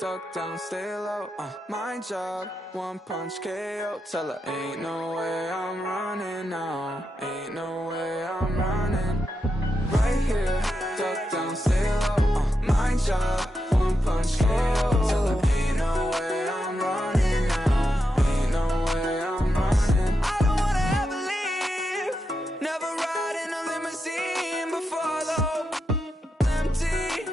Duck down, stay low, my job, one punch KO. Tell her ain't no way I'm running now, ain't no way I'm running. Right here, duck down, stay low, my job, one punch KO. Tell her ain't no way I'm running now, ain't no way I'm running. I don't wanna ever leave, never ride in a limousine before though. Empty,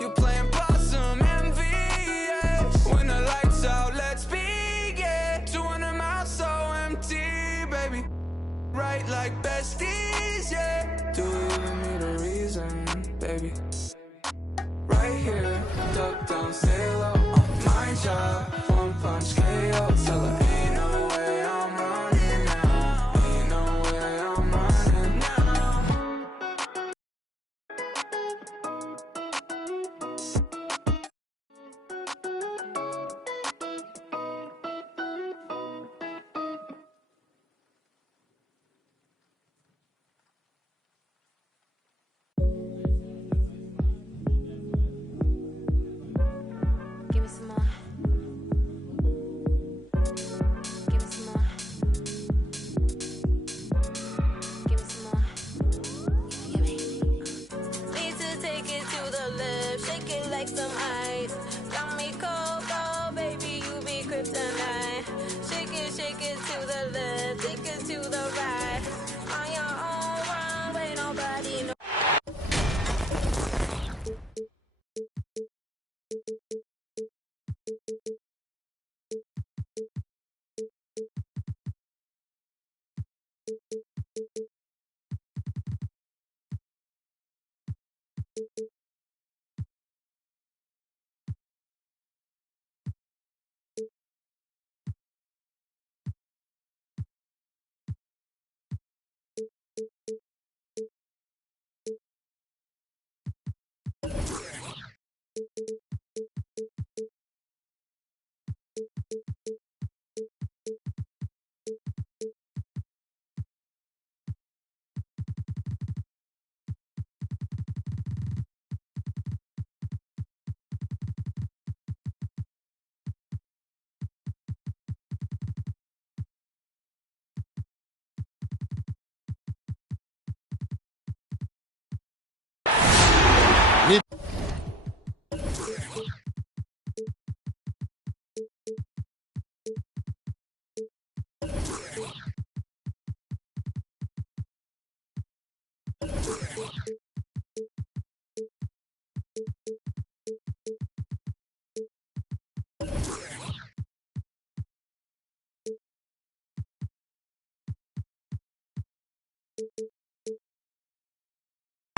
you playing possum envy, yeah. When the lights out, let's begin. 200 miles so empty, baby. Right like besties, yeah. Do you even need a reason, baby? Right here, duck down, stay low, my job, one punch KO. Tell her ain't no way I'm running now, ain't no way I'm running now. Give me some more. Give me some more. Give me some more. Give me. Need to take it to the left, shake it like some ice. Got me cold, oh baby, you be kryptonite. Shake it to the left, take it to the right. On your own run, ain't nobody know.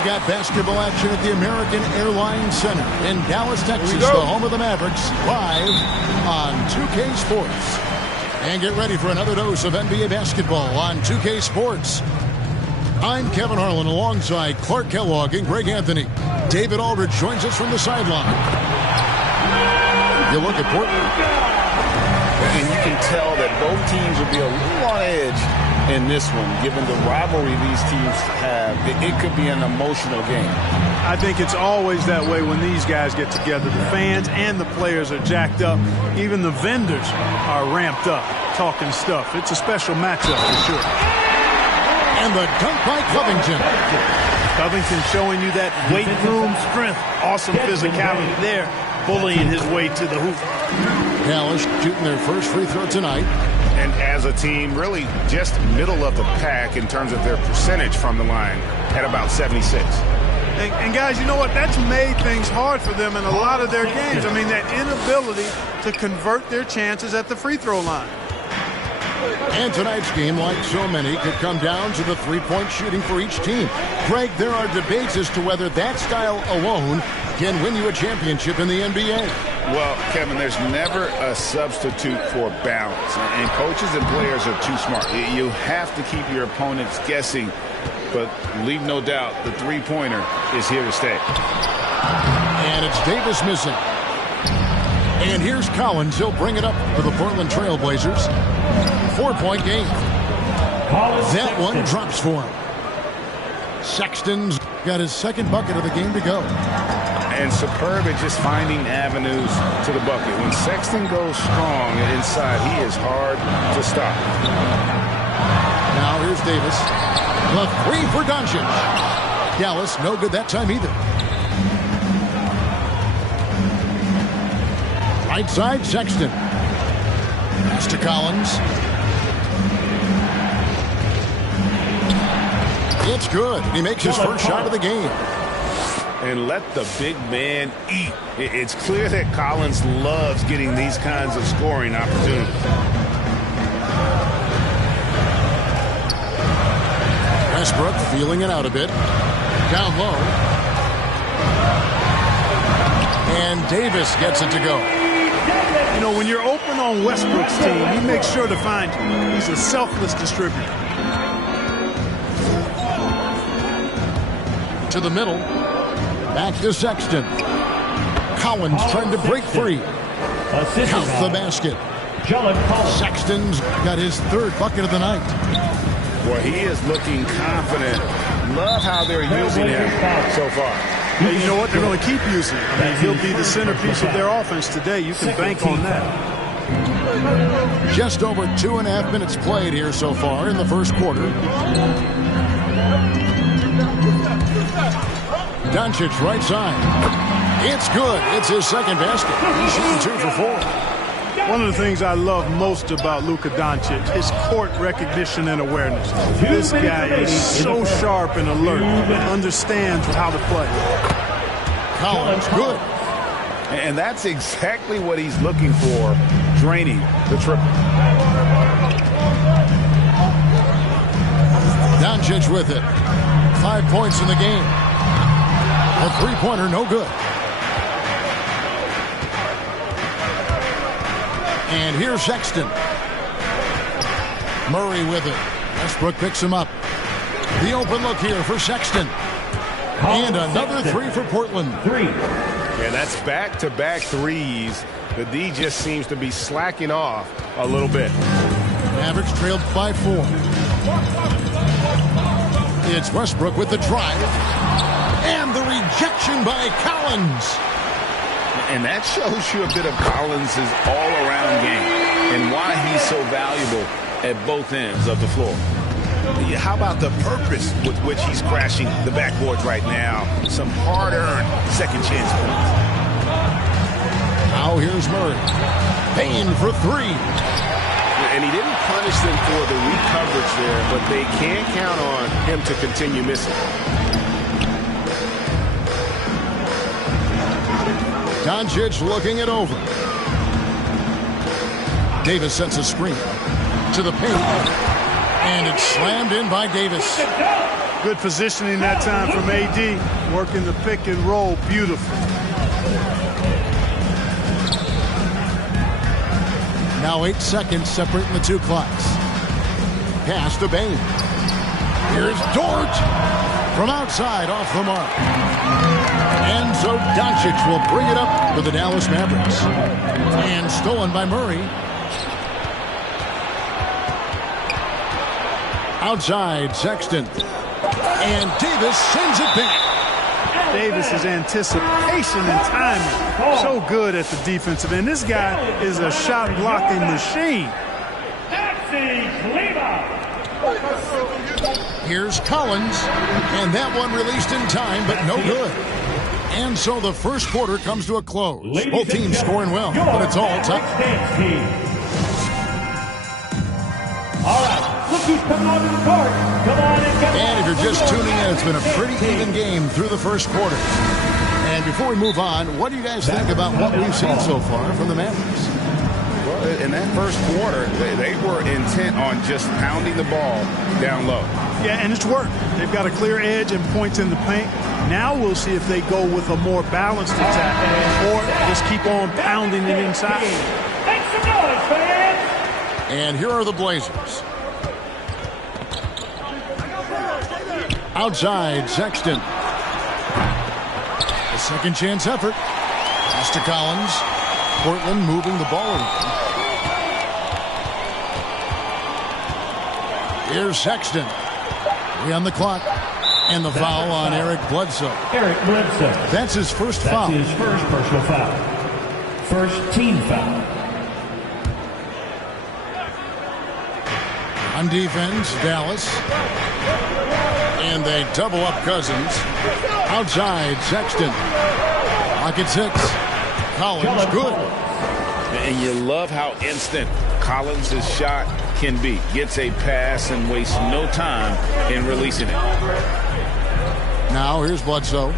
Got basketball action at the American Airlines Center in Dallas, Texas, the home of the Mavericks, live on 2K Sports. And get ready for another dose of NBA basketball on 2K Sports. I'm Kevin Harlan alongside Clark Kellogg and Greg Anthony. David Aldridge joins us from the sideline. You look at Portland. And you can tell that both teams will be a little on edge in this one, given the rivalry these teams have. It could be an emotional game. I think it's always that way when these guys get together. The fans and the players are jacked up. Even the vendors are ramped up, talking stuff. It's a special matchup for sure. And the dunk by Covington. Covington showing you that weight room strength. Awesome physicality there, bullying his way to the hoop. Dallas shooting their first free throw tonight. And as a team, really just middle of the pack in terms of their percentage from the line at about 76. And guys, you know what? That's made things hard for them in a lot of their games. I mean, that inability to convert their chances at the free throw line. And tonight's game, like so many, could come down to the three-point shooting for each team. Greg, there are debates as to whether that style alone can win you a championship in the NBA. Well, Kevin, there's never a substitute for balance. And coaches and players are too smart. You have to keep your opponents guessing. But leave no doubt, the three-pointer is here to stay. And it's Davis missing. And here's Collins. He'll bring it up for the Portland Trail Blazers. 4-point game. That one drops for him. Sexton's got his second bucket of the game to go. and superb at just finding avenues to the bucket. When Sexton goes strong inside, he is hard to stop. Now here's Davis. The three for Doncic. Dallas, no good that time either. Right side, Sexton. Pass to Collins. It's good. He makes his first shot of the game. And let the big man eat. It's clear that Collins loves getting these kinds of scoring opportunities. Westbrook feeling it out a bit. Down low. And Davis gets it to go. You know, when you're open on Westbrook's team, he makes sure to find you. He's a selfless distributor. To the middle. Back to Sexton. Collins trying to break free. Count the basket. Sexton's got his third bucket of the night. Well, he is looking confident. Love how they're using him so far. Hey, you know what? They're going to keep using him. I mean, he'll be the centerpiece of their offense today. You can bank on that. Just over 2.5 minutes played here so far in the first quarter. Doncic right side. It's good. It's his second basket. He's shooting 2 for 4. One of the things I love most about Luka Doncic is court recognition and awareness. This guy is so sharp and alert, understands how to play. Collins, good. And that's exactly what he's looking for, draining the triple. Doncic with it. 5 points in the game. A three-pointer, no good. And here's Sexton. Murray with it. Westbrook picks him up. The open look here for Sexton. And another three for Portland. Yeah, that's back-to-back threes. The D just seems to be slacking off a little bit. Mavericks trailed by 4. It's Westbrook with the drive. And the rejection by Collins. And that shows you a bit of Collins' all-around game and why he's so valuable at both ends of the floor. How about the purpose with which he's crashing the backboards right now? Some hard-earned second chance points. Now here's Murray. Payne for 3. And he didn't punish them for the weak coverage there, but they can't count on him to continue missing. Doncic looking it over. Davis sets a screen to the paint. And it's slammed in by Davis. Good positioning that time from AD. Working the pick and roll beautiful. Now 8 seconds separating the two clocks. Pass to Bane. Here's Dort. From outside, off the mark. And so Doncic will bring it up for the Dallas Mavericks. And stolen by Murray. Outside, Sexton. And Davis sends it back. Davis's anticipation and timing. So good at the defensive end. This guy is a shot blocking machine. Here's Collins. And that one released in time, but no good. And so the first quarter comes to a close. Both teams scoring well, but it's all tight. All right, look who's coming onto the court. Come on and get And if you're just tuning in, it's been a pretty even game through the first quarter. And before we move on, what do you guys think about what we've seen so far from the Mavericks? Well, in that first quarter, they were intent on just pounding the ball down low. Yeah, and it's worked. They've got a clear edge and points in the paint. Now we'll see if they go with a more balanced attack or just keep on pounding it inside. Make some noise, fans! And here are the Blazers. Outside, Sexton. A second chance effort. Pass to Collins. Portland moving the ball around. Here's Sexton. 3 on the clock. And the foul on Eric Bledsoe. Eric Bledsoe. That's his first foul. That's his first personal foul. First team foul. On defense, Dallas. And they double up Cousins. Outside, Sexton. Pocket 6. Collins, good. And you love how instant Collins' shot can be. Gets a pass and wastes no time in releasing it. Now here's Bledsoe.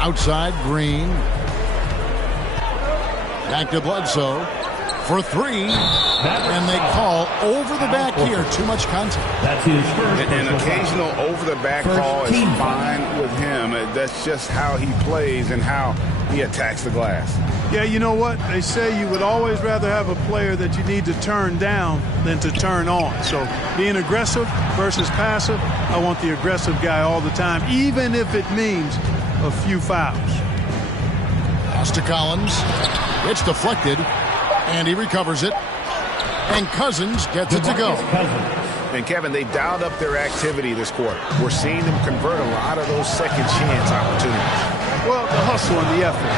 Outside, Green. Back to Bledsoe for 3. And they call over the back here. Too much contact. That's his first. An occasional over-the-back call is fine with him. That's just how he plays and how he attacks the glass. Yeah, you know what? They say you would always rather have a player that you need to turn down than to turn on. So being aggressive versus passive, I want the aggressive guy all the time, even if it means a few fouls. Pass to Collins. It's deflected. And he recovers it. And Cousins gets it to go. And, Kevin, they dialed up their activity this quarter. We're seeing them convert a lot of those second chance opportunities. Well, the hustle and the effort,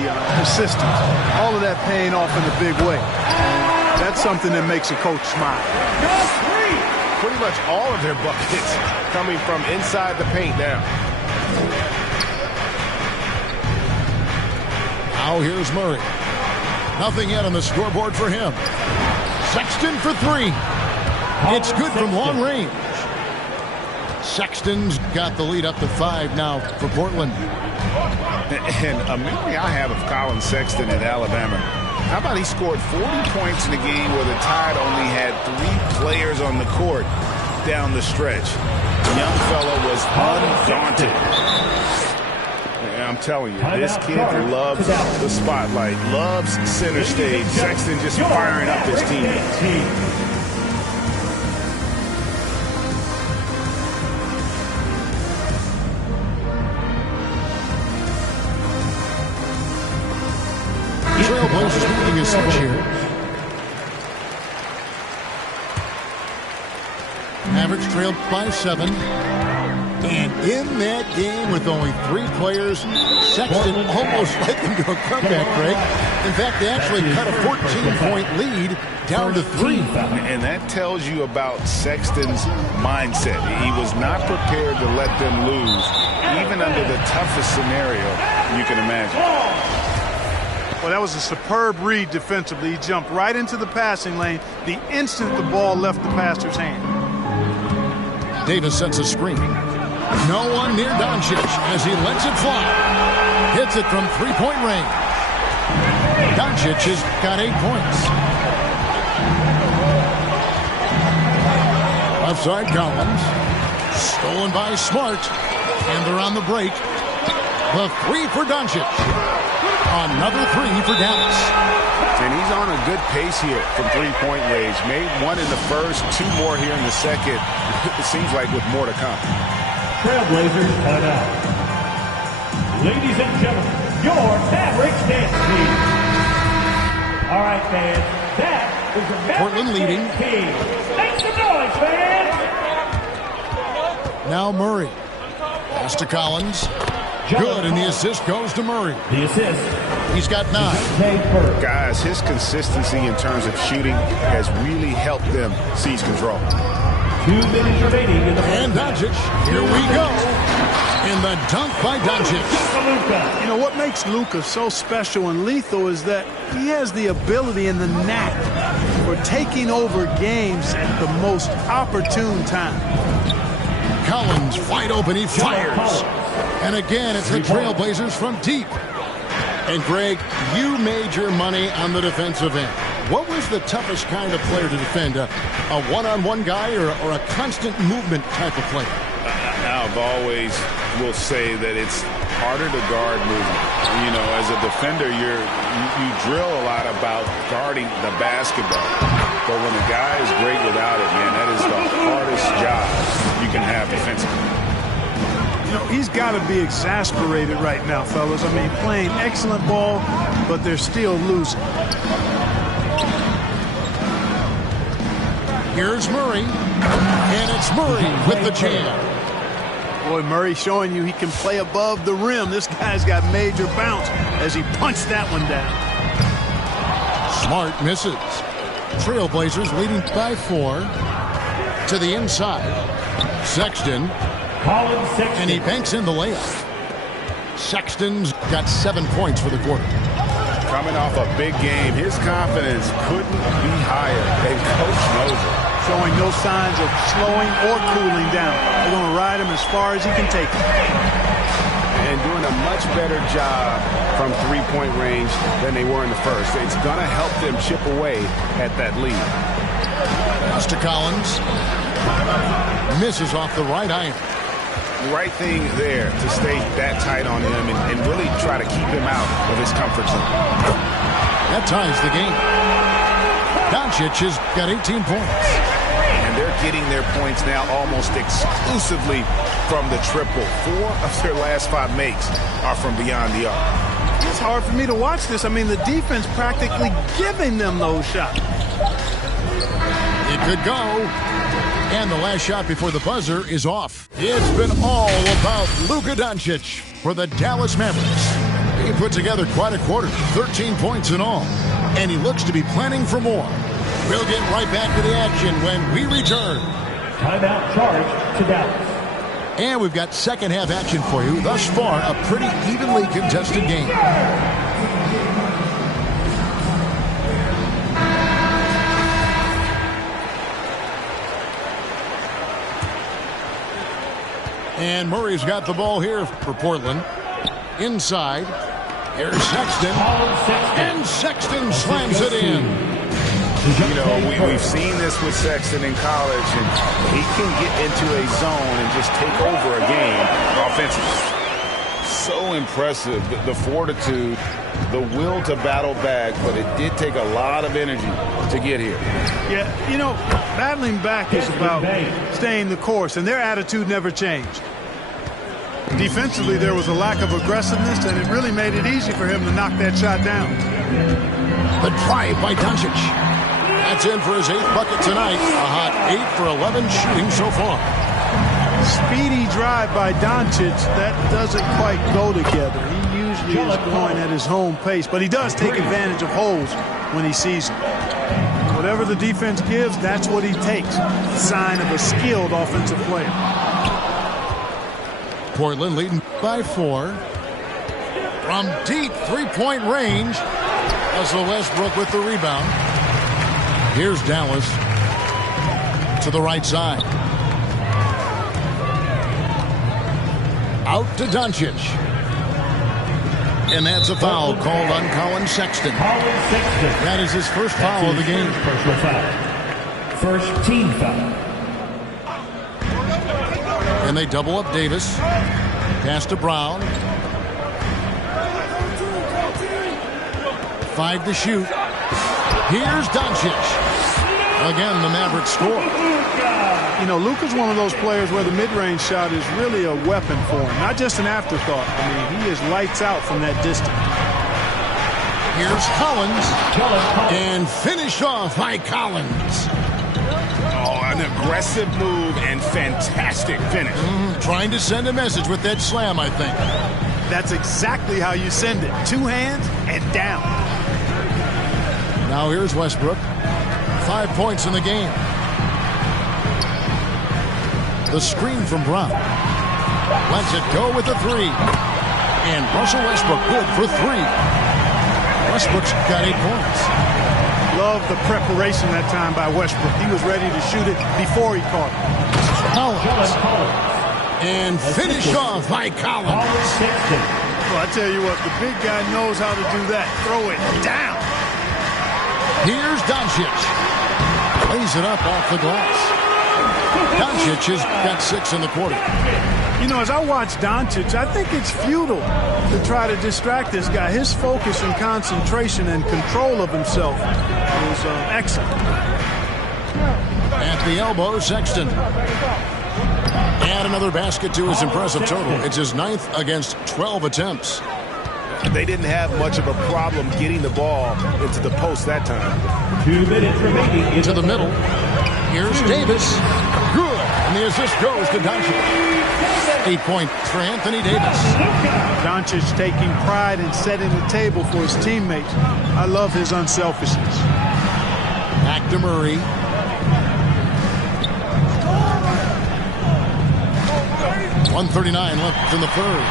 the persistence, all of that paying off in a big way. That's something that makes a coach smile. Pretty much all of their buckets coming from inside the paint now. Now here's Murray. Nothing yet on the scoreboard for him. Sexton for 3. It's good from long range. Sexton's got the lead up to 5 now for Portland. And a memory I have of Colin Sexton at Alabama. How about he scored 40 points in a game where the Tide only had 3 players on the court down the stretch. The young fella was undaunted. I'm telling you, this kid loves the spotlight, loves center stage. Sexton just firing up his teammates. Trailblazers moving a switch here. Mavericks trailed by 7. And in that game with only 3 players, Sexton almost led them to a comeback, Greg. In fact, they actually cut a 14-point lead down to 3. And that tells you about Sexton's mindset. He was not prepared to let them lose, even under the toughest scenario you can imagine. Well, that was a superb read defensively. He jumped right into the passing lane the instant the ball left the passer's hand. Davis sets a screen. No one near Doncic as he lets it fly. Hits it from 3-point range. Doncic has got 8 points. Left side, Collins. Stolen by Smart. And they're on the break. The 3 for Doncic. Another 3 for Dallas. And he's on a good pace here from 3-point range. Made 1 in the first, 2 more here in the second. It seems like with more to come. Trailblazers time out. Ladies and gentlemen, your Mavericks dance team. All right, fans, that is the Mavericks Portland leading. team. Make some noise, fans. Now Murray. Pass to Collins. Good, and the assist goes to Murray. The assist. He's got 9. Guys, his consistency in terms of shooting has really helped them seize control. 2 minutes remaining in the And Doncic, here we go. In the dunk by Doncic. You know, what makes Luka so special and lethal is that he has the ability and the knack for taking over games at the most opportune time. Collins wide open, he fires. And again, it's the Trailblazers from deep. And Greg, you made your money on the defensive end. What was the toughest kind of player to defend? A one-on-one guy or a constant movement type of player? I've always will say that it's harder to guard movement. You know, as a defender, you drill a lot about guarding the basketball. But when a guy is great without it, man, that is the hardest job you can have defensively. You know, he's got to be exasperated right now, fellas. I mean, playing excellent ball, but they're still losing. Here's Murray. And it's Murray with the jam. Boy, Murray showing you he can play above the rim. This guy's got major bounce as he punched that one down. Smart misses. Trailblazers leading by 4. To the inside. Sexton. And he banks in the layup. Sexton's got 7 points for the quarter. Coming off a big game, his confidence couldn't be higher, and Coach knows it. Showing no signs of slowing or cooling down. They're going to ride him as far as he can take him. And doing a much better job from three-point range than they were in the first. It's going to help them chip away at that lead. Pass to Collins. Misses off the right iron. Right thing there to stay that tight on him and really try to keep him out of his comfort zone. That ties the game. Doncic has got 18 points. And they're getting their points now almost exclusively from the triple. 4 of their last 5 makes are from beyond the arc. It's hard for me to watch this. I mean, the defense practically giving them those shots. It could go. And the last shot before the buzzer is off. It's been all about Luka Doncic for the Dallas Mavericks. He put together quite a quarter, 13 points in all. And he looks to be planning for more. We'll get right back to the action when we return. Timeout charge to Dallas. And we've got second half action for you. Thus far, a pretty evenly contested game. And Murray's got the ball here for Portland. Inside. Here's Sexton. And Sexton slams it in. You know, we've seen this with Sexton in college, and he can get into a zone and just take over a game offensively. So impressive, the fortitude, the will to battle back, but it did take a lot of energy to get here. Yeah, you know, battling back is about staying the course, and their attitude never changed. Defensively, there was a lack of aggressiveness, and it really made it easy for him to knock that shot down. The drive by Doncic. That's in for his 8th bucket tonight. A hot 8 for 11 shooting so far. Speedy drive by Doncic, that doesn't quite go together. He usually is going at his home pace, but he does take advantage of holes when he sees them. Whatever the defense gives, that's what he takes. Sign of a skilled offensive player. Portland leading by 4. From deep three-point range. Russell Westbrook with the rebound. Here's Dallas to the right side. Out to Doncic. And that's a foul called on Colin Sexton. That is his first foul of the game. First team foul. And they double up Davis. Pass to Brown. 5 to shoot. Here's Doncic. Again, the Mavericks score. You know, Luka's one of those players where the mid-range shot is really a weapon for him, not just an afterthought. I mean, he is lights out from that distance. Here's Collins. And finished off by Collins. Oh, an aggressive move and fantastic finish. Trying to send a message with that slam, I think. That's exactly how you send it. 2 hands and down. Now here's Westbrook. 5 points in the game. The screen from Brown. Lets it go with a 3. And Russell Westbrook good for 3. Westbrook's got 8 points. Love the preparation that time by Westbrook. He was ready to shoot it before he caught it. Collins. And finished off by Collins. Well, I tell you what, the big guy knows how to do that. Throw it down. Here's Doncic. Lays it up off the glass. Doncic has got 6 in the quarter. You know, as I watch Doncic, I think it's futile to try to distract this guy. His focus and concentration and control of himself is excellent. At the elbow, Sexton. Add another basket to his impressive total. It's his 9th against 12 attempts. They didn't have much of a problem getting the ball into the post that time. 2 minutes remaining. To the middle. Here's Davis. Good. And the assist goes to Doncic. 8-point for Anthony Davis. Doncic taking pride in setting the table for his teammates. I love his unselfishness. Back to Murray. .139 left in the third.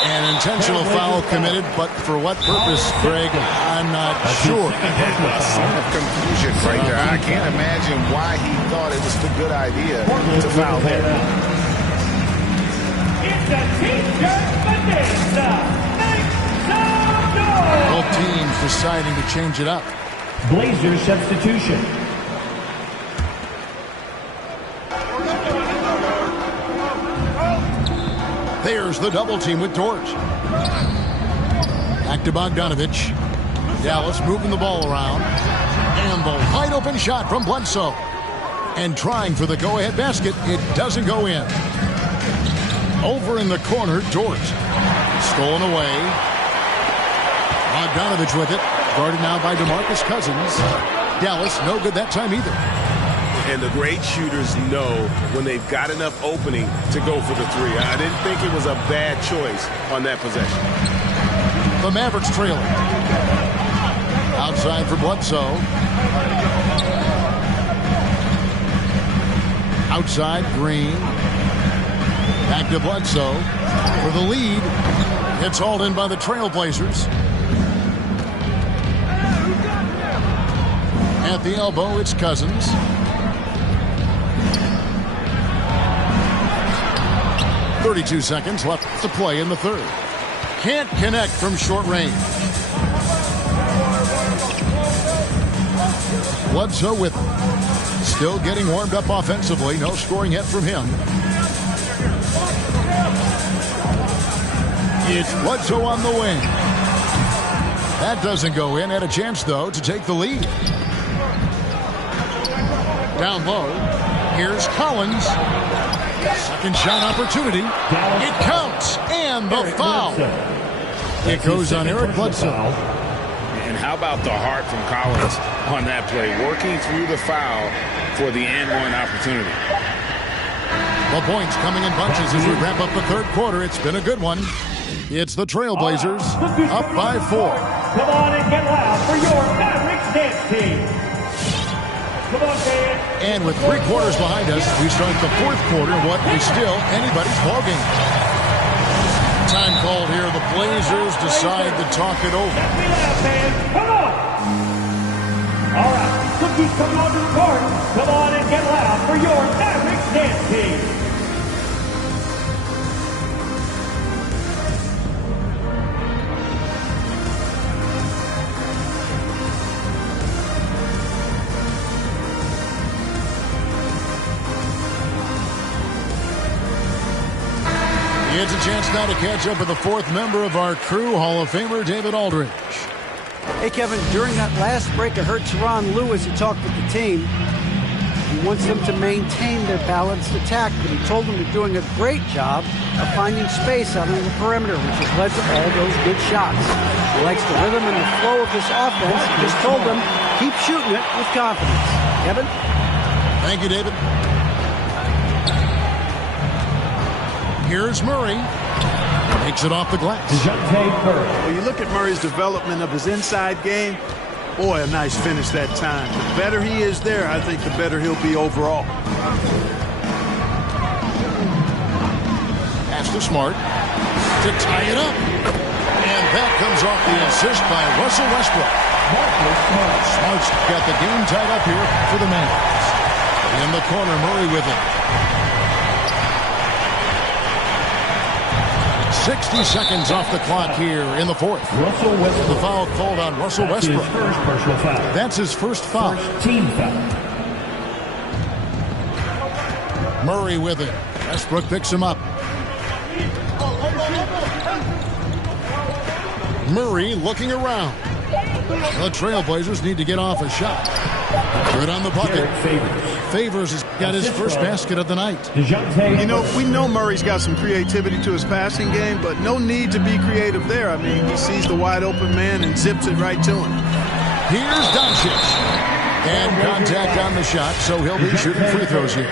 An intentional foul committed, but for what purpose, Greg, I'm not sure. A scene of confusion right there. I can't imagine why he thought it was a good idea to foul there. It's a T-shirt bonanza. Make some noise. Both teams deciding to change it up. Blazers substitution. There's the double team with Dort. Back to Bogdanovich. Dallas moving the ball around. And the wide open shot from Bledsoe. And trying for the go-ahead basket. It doesn't go in. Over in the corner, Dort. Stolen away. Bogdanovich with it. Guarded now by DeMarcus Cousins. Dallas no good that time either. And the great shooters know when they've got enough opening to go for the three. I didn't think it was a bad choice on that possession. The Mavericks trailing. Outside for Bledsoe. Outside, Green. Back to Bledsoe for the lead. It's hauled in by the Trailblazers. At the elbow, it's Cousins. .32 seconds left to play in the third. Can't connect from short range. Bledsoe with it. Still getting warmed up offensively. No scoring yet from him. It's Bledsoe on the wing. That doesn't go in. Had a chance, though, to take the lead. Down low. Here's Collins. Second shot opportunity. It counts. And the foul. It goes on Eric Bledsoe. And how about the heart from Collins on that play? Working through the foul for the and one opportunity. The points coming in bunches as we wrap up the third quarter. It's been a good one. It's the Trailblazers up by 4. Come on and get loud for your Mavericks dance team. Come on, fans. And with 3 quarters behind us, we start the fourth quarter in what is still anybody's ballgame. Time called here. The Blazers decide to talk it over. Let's be loud, fans. Come on. All right. Cookies coming onto the court. Come on and get loud for your Mavericks dance team. It's a chance now to catch up with the fourth member of our crew, Hall of Famer David Aldridge. Hey, Kevin, during that last break, I heard Teron Lewis, he talked with the team. He wants them to maintain their balanced attack, but he told them they're doing a great job of finding space out on the perimeter, which has led to all those good shots. He likes the rhythm and the flow of this offense. He just told them, keep shooting it with confidence. Kevin? Thank you, David. Here's Murray. Takes it off the glass. When you look at Murray's development of his inside game, boy, a nice finish that time. The better he is there, I think the better he'll be overall. Pass to Smart to tie it up. And that comes off the assist by Russell Westbrook. Smart's got the game tied up here for the Mavericks. In the corner, Murray with it. 60 seconds off the clock here in the fourth. Russell Westbrook. The foul called on Russell Westbrook. His first personal foul. That's his first foul. First team foul. Murray with it. Westbrook picks him up. Murray looking around. The Trailblazers need to get off a shot. Good on the bucket. Favors has got his first basket of the night. You know, we know Murray's got some creativity to his passing game, but no need to be creative there. I mean, he sees the wide open man and zips it right to him. Here's Doncic. And contact on the shot, so he'll be shooting free throws here.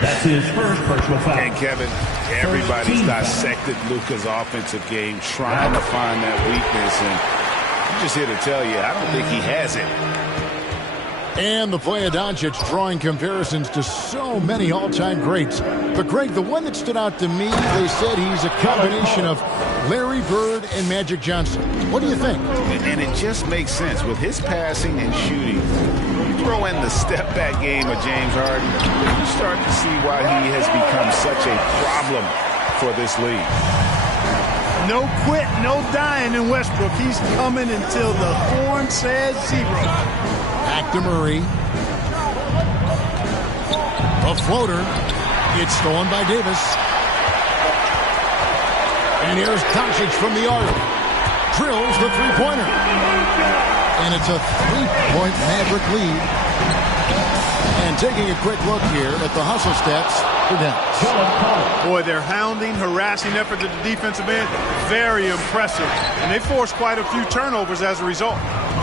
That's his first personal foul. And Kevin, everybody's dissected Luka's offensive game, trying to find that weakness. And I'm just here to tell you, I don't think he has it. And the play of Doncic drawing comparisons to so many all-time greats. But, Greg, the one that stood out to me, they said he's a combination of Larry Bird and Magic Johnson. What do you think? And it just makes sense. With his passing and shooting, you throw in the step-back game of James Harden, you start to see why he has become such a problem for this league. No quit, no dying in Westbrook. He's coming until the horn says zero. Back to Murray. A floater. It's stolen by Davis. And here's Doncic from the arc. Drills the three-pointer. And it's a three-point Maverick lead. And taking a quick look here at the hustle stats for Dallas. Boy, their hounding, harassing effort at the defensive end, very impressive. And they forced quite a few turnovers as a result.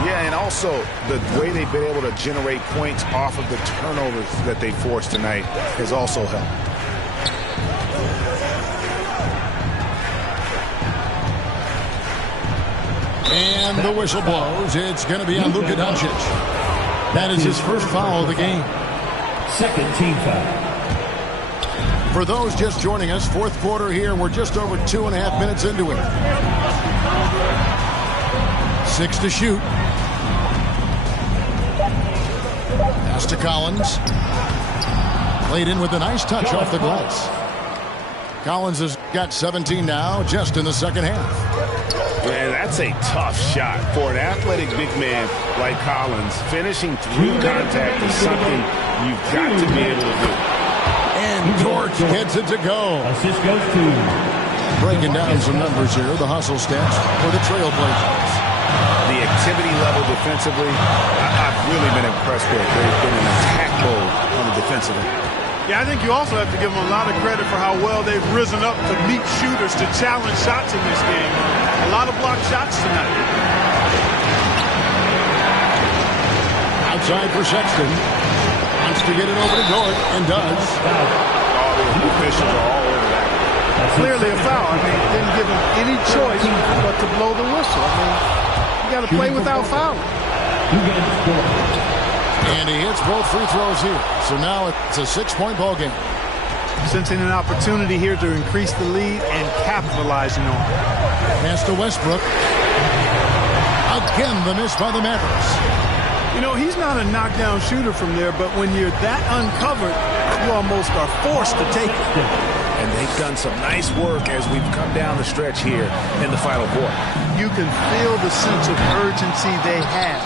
Yeah, and also the way they've been able to generate points off of the turnovers that they forced tonight has also helped. And the whistle blows. It's going to be on Luka Doncic. That is his first foul of the game. Second team foul. For those just joining us, fourth quarter here. We're just over 2.5 minutes into it. 6 to shoot. Pass to Collins. Played in with a nice touch off the glass. Collins has got 17 now, just in the second half. Man, that's a tough shot for an athletic big man like Collins. Finishing through contact is something you've got to be able to do. And George gets it to go. Assist goes to. Breaking down some numbers here, the hustle stats for the Trailblazers. The activity level defensively, I've really been impressed with. They've been in attack mode on the defensive end. Yeah, I think you also have to give them a lot of credit for how well they've risen up to meet shooters to challenge shots in this game. A lot of blocked shots tonight. Outside for Sexton. Wants to get it over to Dort, and does. All the officials are all over that. Clearly a foul. I mean, didn't give him any choice but to blow the whistle. I mean, you got to play without fouling. And he hits both free throws here. So now it's a 6-point ball game. Sensing an opportunity here to increase the lead and capitalizing on it. Pass to Westbrook. Again, the miss by the Mavericks. You know, he's not a knockdown shooter from there, but when you're that uncovered, you almost are forced to take it. And they've done some nice work as we've come down the stretch here in the final quarter. You can feel the sense of urgency they have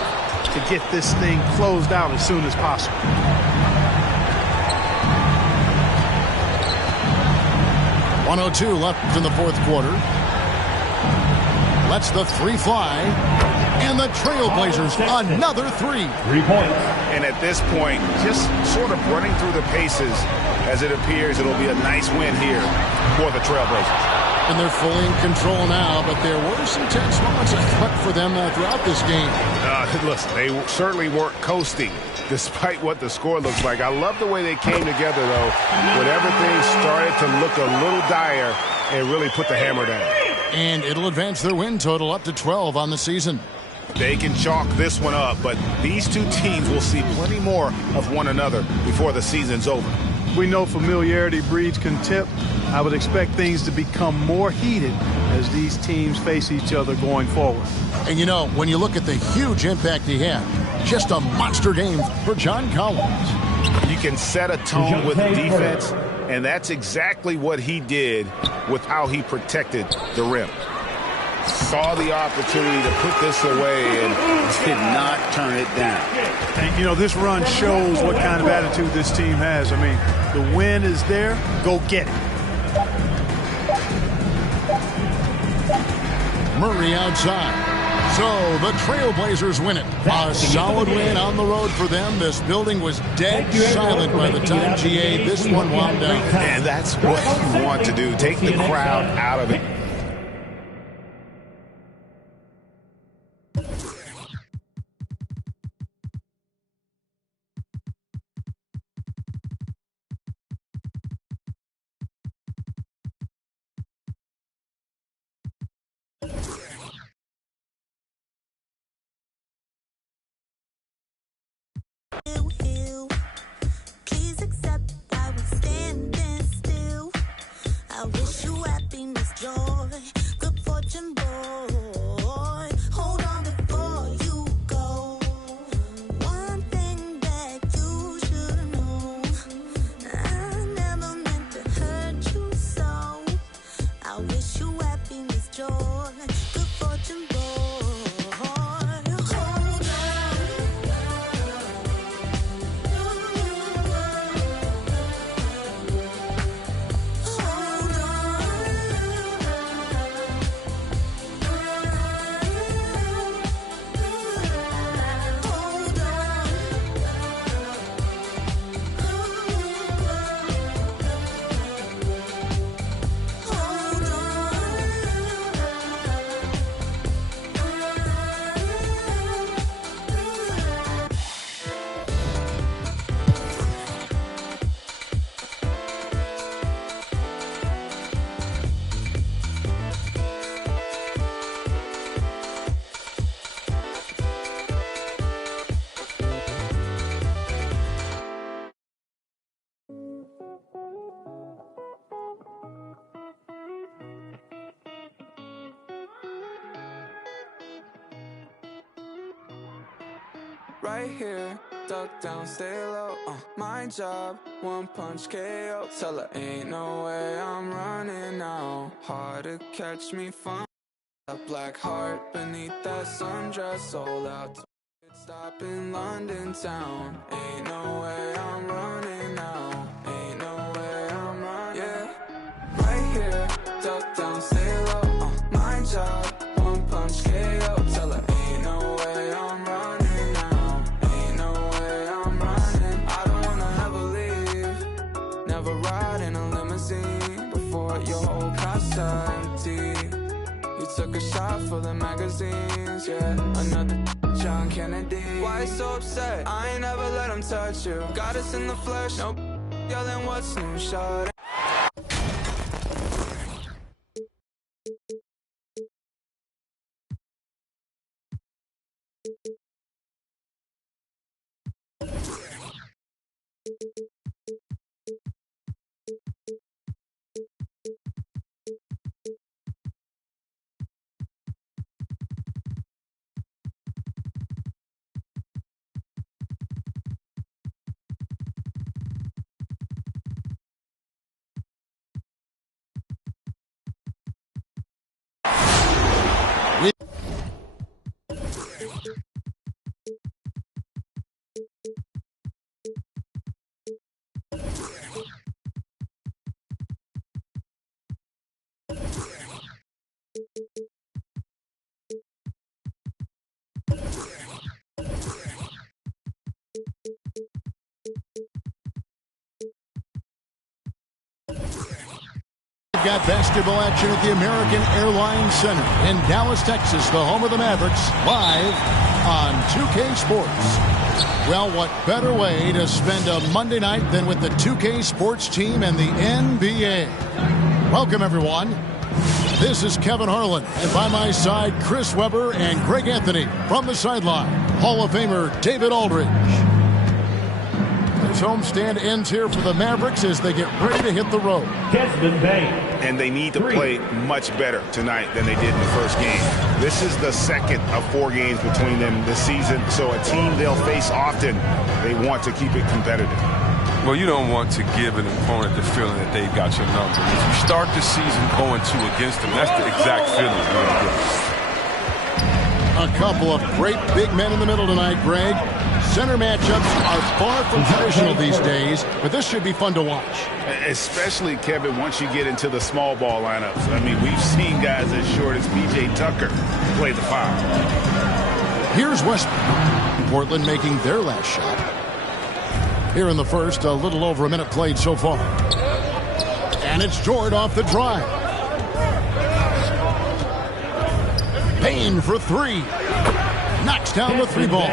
to get this thing closed out as soon as possible. .102 left in the fourth quarter. Lets the three fly. And the Trailblazers, another three. 3 points. And at this point, just sort of running through the paces as it appears it'll be a nice win here for the Trailblazers. And they're fully in control now, but there were some tense moments I thought for them throughout this game. Listen, they certainly weren't coasting despite what the score looks like. I love the way they came together, though, when everything started to look a little dire and really put the hammer down. And it'll advance their win total up to 12 on the season. They can chalk this one up, but these two teams will see plenty more of one another before the season's over. We know familiarity breeds contempt. I would expect things to become more heated as these teams face each other going forward. And you know, when you look at the huge impact he had, just a monster game for John Collins. You can set a tone with defense, and that's exactly what he did with how he protected the rim. Saw the opportunity to put this away and did not turn it down. And, you know, this run shows what kind of attitude this team has. I mean, the win is there. Go get it. Murray outside. So the Trailblazers win it. A solid win on the road for them. This building was dead silent by the time GA this one wound down. And that's what you want to do. Take the crowd out of it. Please accept I was standing still. I wish you happiness, joy, good fortune, boy. Hold on before you go. One thing that you should know, I never meant to hurt you so. I wish you happiness, joy, good fortune, boy. Right here, duck down, stay low, my job, one punch KO. Tell her ain't no way I'm running now. Hard to catch me from a black heart beneath that sundress. Sold out to stop in London town. Ain't no way I'm running now. Ain't no way I'm running. Yeah, right here, duck down, stay low, my job, one punch KO. Tell her ain't no way I'm running. Never ride in a limousine before your whole car's empty. You took a shot for the magazines, yeah. Another John Kennedy. Why so upset? I ain't never let him touch you. Got us in the flesh, no yelling what's new, shot. Got basketball action at the American Airlines Center in Dallas, Texas, the home of the Mavericks, live on 2K Sports. Well, what better way to spend a Monday night than with the 2K Sports team and the NBA? Welcome, everyone. This is Kevin Harlan, and by my side, Chris Webber and Greg Anthony. From the sideline, Hall of Famer David Aldridge. This homestand ends here for the Mavericks as they get ready to hit the road. Desmond Bain. And they need to play much better tonight than they did in the first game. This is the second of 4 games between them this season, so a team they'll face often, they want to keep it competitive. Well, you don't want to give an opponent the feeling that they've got your number. If you start the season 0-2 against them, that's the exact feeling you're going to get. A couple of great big men in the middle tonight, Greg. Center matchups are far from traditional these days, but this should be fun to watch. Especially, Kevin, once you get into the small ball lineups. I mean, we've seen guys as short as P.J. Tucker play the 5. Here's Westbrook. Portland making their last shot. Here in the first, a little over a minute played so far. And it's Jordan off the drive. Payne for 3. Knocks down the 3 ball.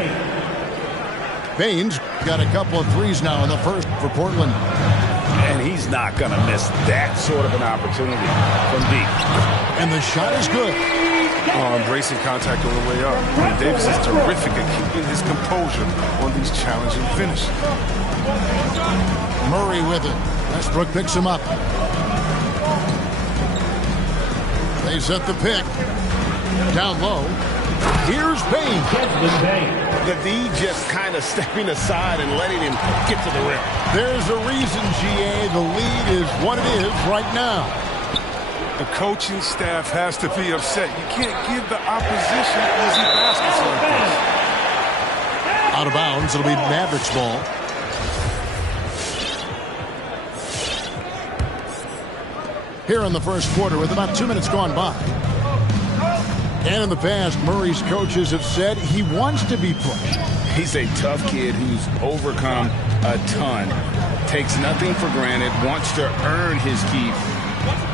Payne's got a couple of threes now in the first for Portland. And he's not going to miss that sort of an opportunity from deep. And the shot is good. Embracing contact on the way up. And Davis is terrific at keeping his composure on these challenging finishes. Murray with it. Westbrook picks him up. They set the pick. Down low. Here's Payne. The D just kind of stepping aside and letting him get to the rim. There's a reason, GA. The lead is what it is right now. The coaching staff has to be upset. You can't give the opposition easy baskets like this. Out of bounds. It'll be Mavericks ball. Here in the first quarter with about 2 minutes gone by. And in the past, Murray's coaches have said he wants to be pushed. He's a tough kid who's overcome a ton. Takes nothing for granted, wants to earn his keep.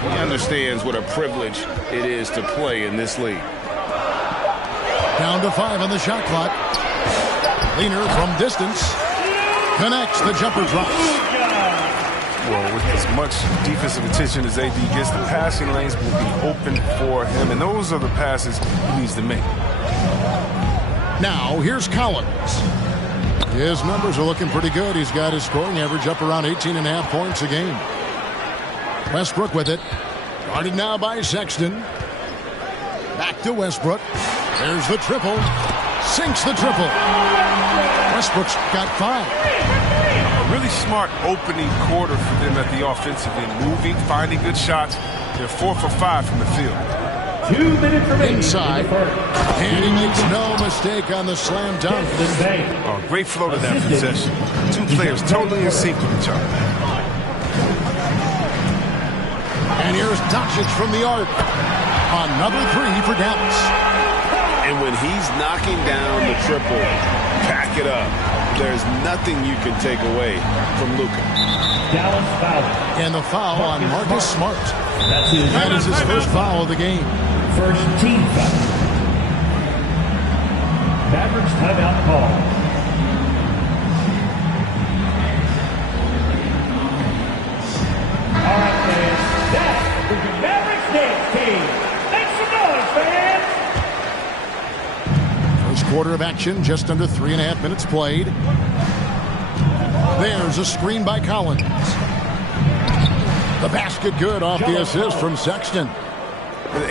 He understands what a privilege it is to play in this league. Down to 5 on the shot clock. Leaner from distance. Connects, the jumper drops. Well, with as much defensive attention as AD gets, the passing lanes will be open for him, and those are the passes he needs to make. Now, here's Collins. His numbers are looking pretty good. He's got his scoring average up around 18.5 points a game. Westbrook with it. Guarded now by Sexton. Back to Westbrook. There's the triple. Sinks the triple. Westbrook's got 5. Really smart opening quarter for them at the offensive end. Moving, finding good shots. They're 4 for 5 from the field. 2 minutes remaining. Inside. And he makes no mistake on the slam dunk. Oh, great flow to that possession. Two players totally in sync with each other. And here's Doncic from the arc. Another 3 for Dallas. And when he's knocking down the triple, pack it up. There's nothing you can take away from Luka. Dallas foul. And the foul on Marcus Smart. That That is his first foul of the game. First team foul. Mavericks timeout call. All right, fans. That is the Mavericks dance team. Make some noise, fans. First quarter of action, just under 3.5 minutes played. There's a screen by Collins. The basket good off the assist from Sexton.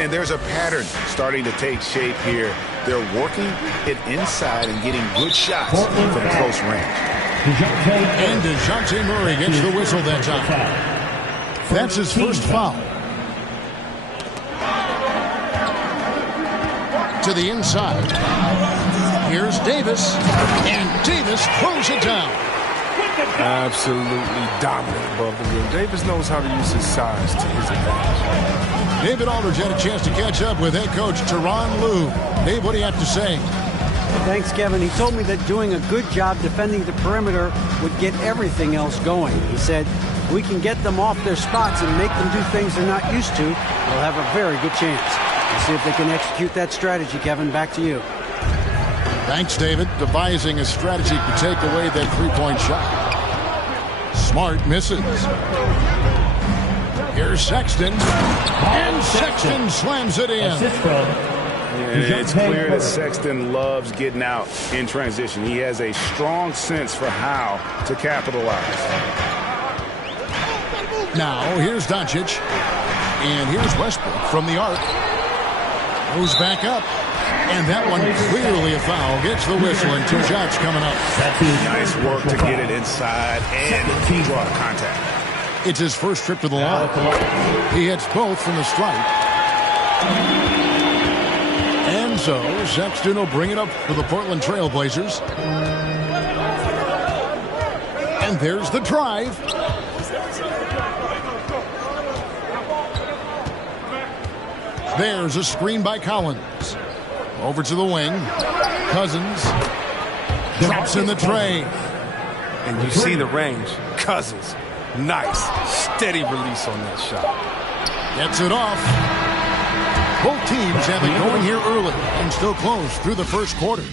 And there's a pattern starting to take shape here. They're working it inside and getting good shots from close range. And DeJounte Murray gets the whistle that time. That's his first foul. To the inside. Here's Davis. And Davis throws it down. Absolutely dominant above the rim. Davis knows how to use his size to his advantage. David Aldridge had a chance to catch up with head coach Tyronn Lue. Dave, what do you have to say? Thanks, Kevin. He told me that doing a good job defending the perimeter would get everything else going. He said, we can get them off their spots and make them do things they're not used to. They'll have a very good chance. We'll see if they can execute that strategy, Kevin. Back to you. Thanks, David. Devising a strategy to take away that three-point shot. Smart misses. Here's Sexton. And Sexton slams it in. It's clear that Sexton loves getting out in transition. He has a strong sense for how to capitalize. Now, here's Doncic. And here's Westbrook from the arc. Goes back up. And that one clearly a foul. Gets the whistle and 2 shots coming up. Nice work to get it inside and draw contact. It's his first trip to the line. He hits both from the stripe. And so Sexton will bring it up for the Portland Trail Blazers. And there's the drive. There's a screen by Collins. Over to the wing. Cousins drops in the tray. And you see the range. Cousins. Nice. Steady release on that shot. Gets it off. Both teams have it going here early and still close through the first quarter.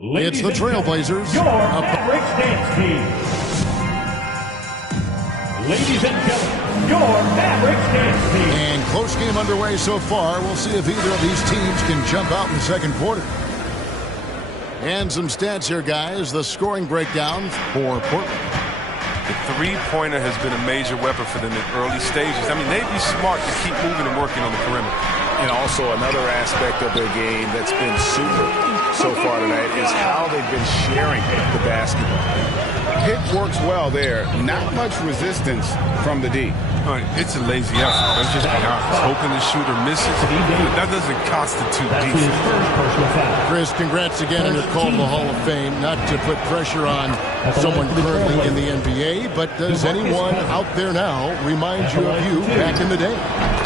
It's the Trailblazers. Your Mavericks dance team. Ladies and gentlemen, your Mavericks dance team. And close game underway so far. We'll see if either of these teams can jump out in the second quarter. And some stats here, guys. The scoring breakdown for Portland. The three-pointer has been a major weapon for them in early stages. I mean, they'd be smart to keep moving and working on the perimeter. And also another aspect of their game that's been super so far tonight is how they've been sharing the basketball. Pick works well there. Not much resistance from the D. It's a lazy effort. Let's just be honest. Hoping the shooter misses, that doesn't constitute defense. Chris, congrats again on your call to the Hall of Fame. Not to put pressure on someone currently in the NBA, but does anyone out there now remind you of you back in the day?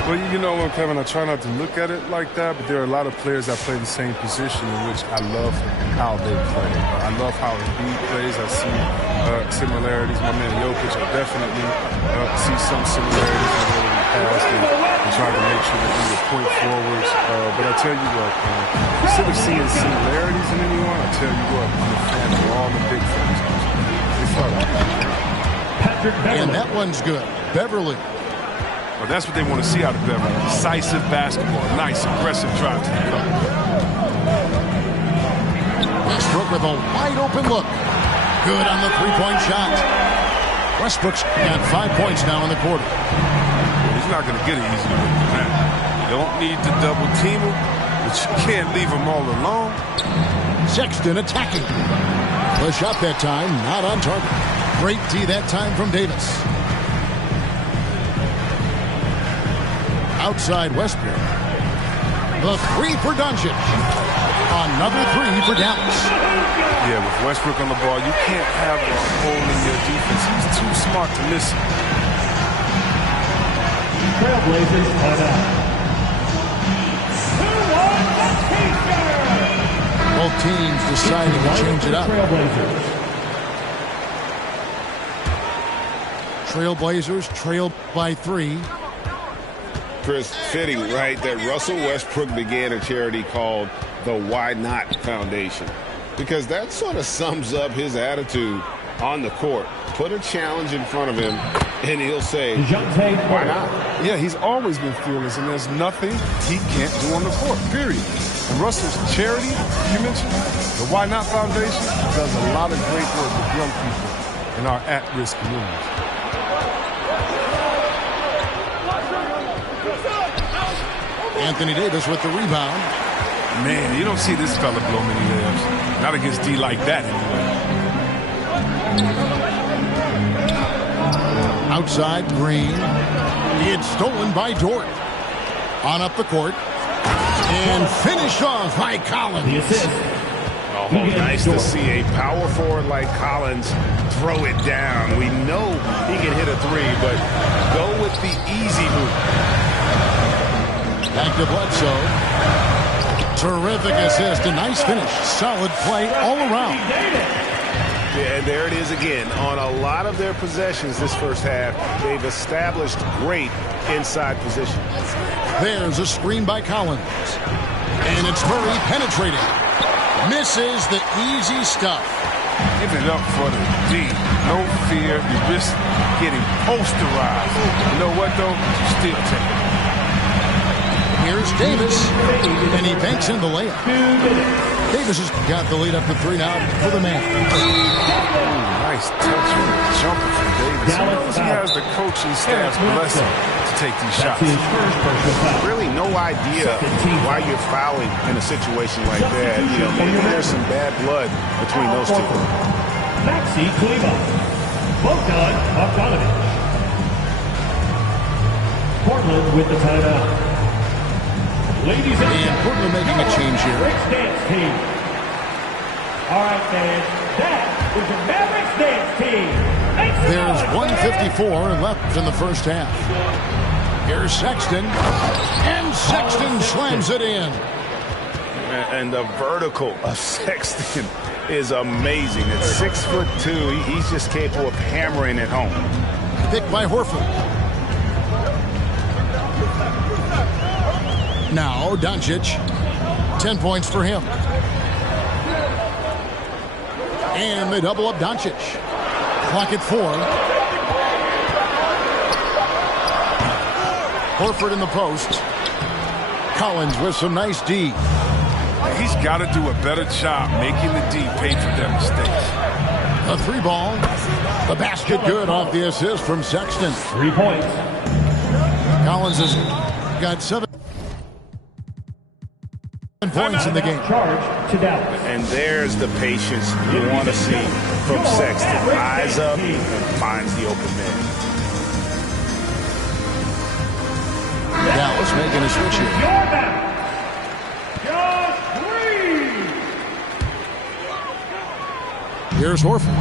Well, you know what, Kevin, I try not to look at it like that, but there are a lot of players that play the same position in which I love how they play. I love how Embiid plays. I see similarities. My man Jokic, I definitely see some similarities in what he passed and trying to make sure that we were point forwards. But I tell you what, instead of seeing similarities in anyone, I tell you what, I'm a fan of all the big fans. It's hard. And that one's good. Beverly. Well, that's what they want to see out of Beverly. Decisive basketball. Nice, aggressive drive to the cup. Westbrook with a wide open look. Good on the three-point shot. Westbrook's got 5 points now in the quarter. He's not going to get it easy with that. You don't need to double team him, but you can't leave him all alone. Sexton attacking. The shot that time, not on target. Great D that time from Davis. Outside Westbrook. The three for Doncic. Another three for Dallas. Yeah, with Westbrook on the ball, you can't have a hole in your defense. He's too smart to miss it. Trailblazers are down. Both teams deciding to change it up. Trailblazers trail by 3. Chris, fitting, right, that Russell Westbrook began a charity called the Why Not Foundation, because that sort of sums up his attitude on the court. Put a challenge in front of him, and he'll say, why not? Yeah, he's always been fearless, and there's nothing he can't do on the court, period. And Russell's charity, you mentioned, the Why Not Foundation, does a lot of great work with young people in our at-risk communities. Anthony Davis with the rebound. Man, you don't see this fella blow many layups. Not against D like that, anyway. Outside Green. It's stolen by Dort. On up the court. And finished off by Collins. The assist. Oh, nice to see a power forward like Collins throw it down. We know he can hit a three, but go with the easy move. Back to Bledsoe. Terrific assist. A nice finish. Solid play all around. Yeah, and there it is again. On a lot of their possessions this first half, they've established great inside position. There's a screen by Collins. And it's Murray penetrating. Misses the easy stuff. Give it up for the D. No fear. You risk getting posterized. You know what, though? You still take it. Here's Davis, and he banks in the layup. Davis has got the lead up to 3 now for the man. Nice touch on the jumper from Davis. He knows he has the coaching staff's blessing to take these shots. Really no idea why you're fouling in a situation like that. You know, maybe there's some bad blood between those two. Maxi Kleba. Bogdan Bogdanovic. Portland with the timeout. Ladies and Portland making a change here. Mavericks dance team. All right, fans. That is the Mavericks dance team. There's 154 left in the first half. Here's Sexton. And Sexton slams it in. And the vertical of Sexton is amazing. At 6'2", he's just capable of hammering it home. Picked by Horford. Now, Doncic, 10 points for him. And they double up Doncic. Clock at 4. Horford in the post. Collins with some nice D. He's got to do a better job making the D pay for their mistakes. A 3-ball. The basket good off the assist from Sexton. 3 points. Collins has got 7 points in the game. Charge to Dallas. And there's the patience you want to see from Sexton. Eyes up and finds the open man. Dallas making a switch here. Here's Horford.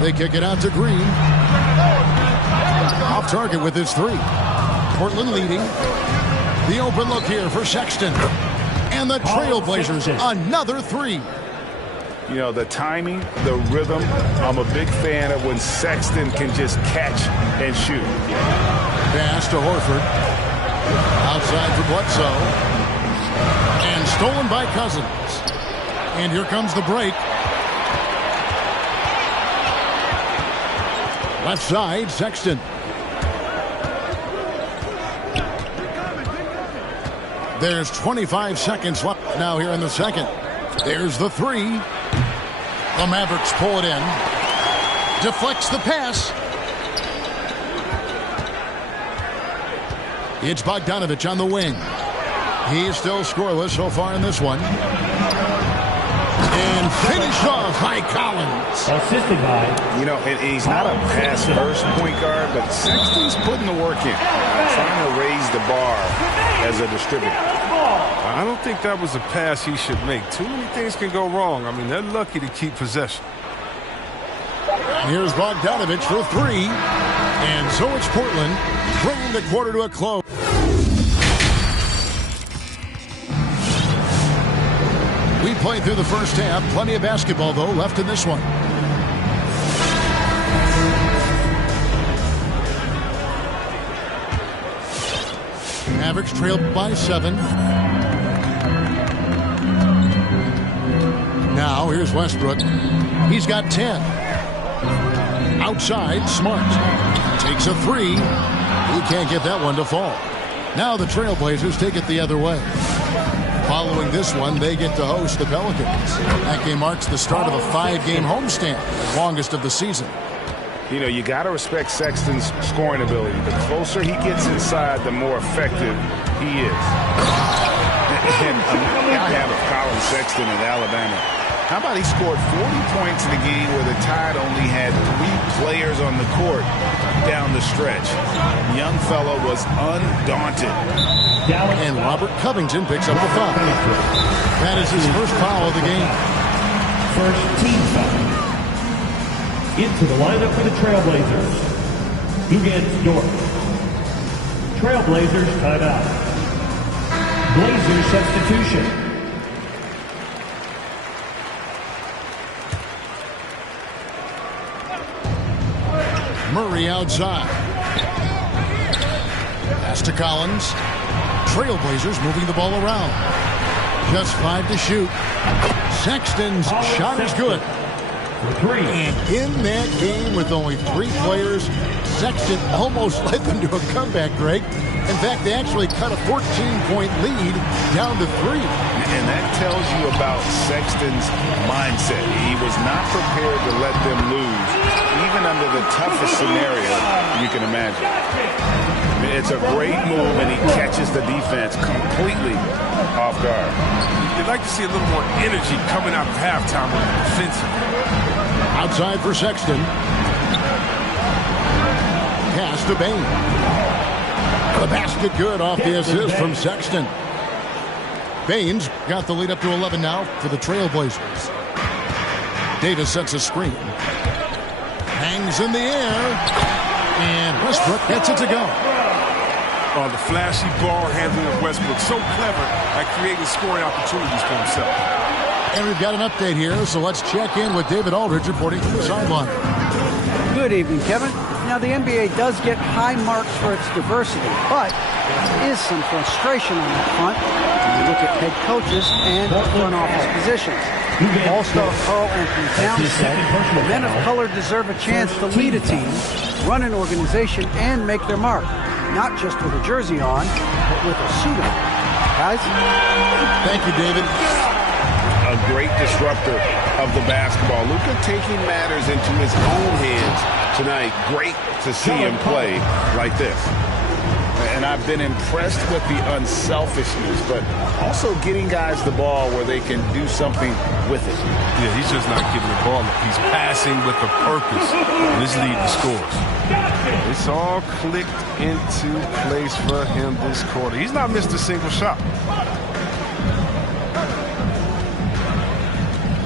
They kick it out to Green. Off target with his 3. Portland leading. The open look here for Sexton. And the Trailblazers, another 3. You know, the timing, the rhythm, I'm a big fan of when Sexton can just catch and shoot. Pass to Horford. Outside for Bledsoe. And stolen by Cousins. And here comes the break. Left side, Sexton. There's 25 seconds left now here in the second. There's the 3. The Mavericks pull it in. Deflects the pass. It's Bogdanovich on the wing. He's still scoreless so far in this one. And finished off by Collins. Assisted by. You know, and he's not a pass-first point guard, but Sexton's putting the work in. Trying to raise the bar as a distributor. I don't think that was a pass he should make. Too many things can go wrong. I mean, they're lucky to keep possession. Here's Bogdanovich for 3. And so it's Portland, bringing the quarter to a close. We played through the first half. Plenty of basketball, though, left in this one. Mavericks trailed by 7. Now, here's Westbrook. He's got 10. Outside, Smart. Takes a 3. He can't get that one to fall. Now the Trailblazers take it the other way. Following this one, they get to host the Pelicans. That game marks the start of a 5-game homestand, longest of the season. You know, you got to respect Sexton's scoring ability. The closer he gets inside, the more effective he is. And I have Colin Sexton in Alabama. How about he scored 40 points in a game where the Tide only had 3 players on the court down the stretch. Young fellow was undaunted. And Robert Covington picks up the foul. That is his first foul of the game. First team foul. Into the lineup for the Trailblazers. Against Dort. Trailblazers timeout. Blazers substitution. Murray outside. Pass to Collins. Trailblazers moving the ball around. Just 5 to shoot. Sexton's shot is good. And in that game with only 3 players, Sexton almost led them to a comeback, Greg. In fact, they actually cut a 14-point lead down to 3. And that tells you about Sexton's mindset. He was not prepared to let them lose, even under the toughest scenario you can imagine. It's a great move, and he catches the defense completely off guard. You'd like to see a little more energy coming out of halftime on the defensive. Outside for Sexton. Pass to Bain. The basket good off the assist from Sexton. Bain's got the lead up to 11 now for the Trailblazers. Davis sets a screen. Hangs in the air. And Westbrook gets it to go. Oh, the flashy ball handling of Westbrook. So clever at creating scoring opportunities for himself. And we've got an update here, so let's check in with David Aldridge reporting from the sideline. Good evening, Kevin. Now, the NBA does get high marks for its diversity, but there is some frustration on that front when you look at head coaches and front office positions. All-star Karl Anthony Towns said, men of color deserve a chance to lead a team, run an organization, and make their mark, not just with a jersey on, but with a suit on. Guys? Thank you, David. A great disruptor of the basketball. Luka taking matters into his own hands tonight. Great to see him play like this. And I've been impressed with the unselfishness, but also getting guys the ball where they can do something with it. Yeah, he's just not giving the ball up. He's passing with a purpose. And this lead scores. It's all clicked into place for him this quarter. He's not missed a single shot.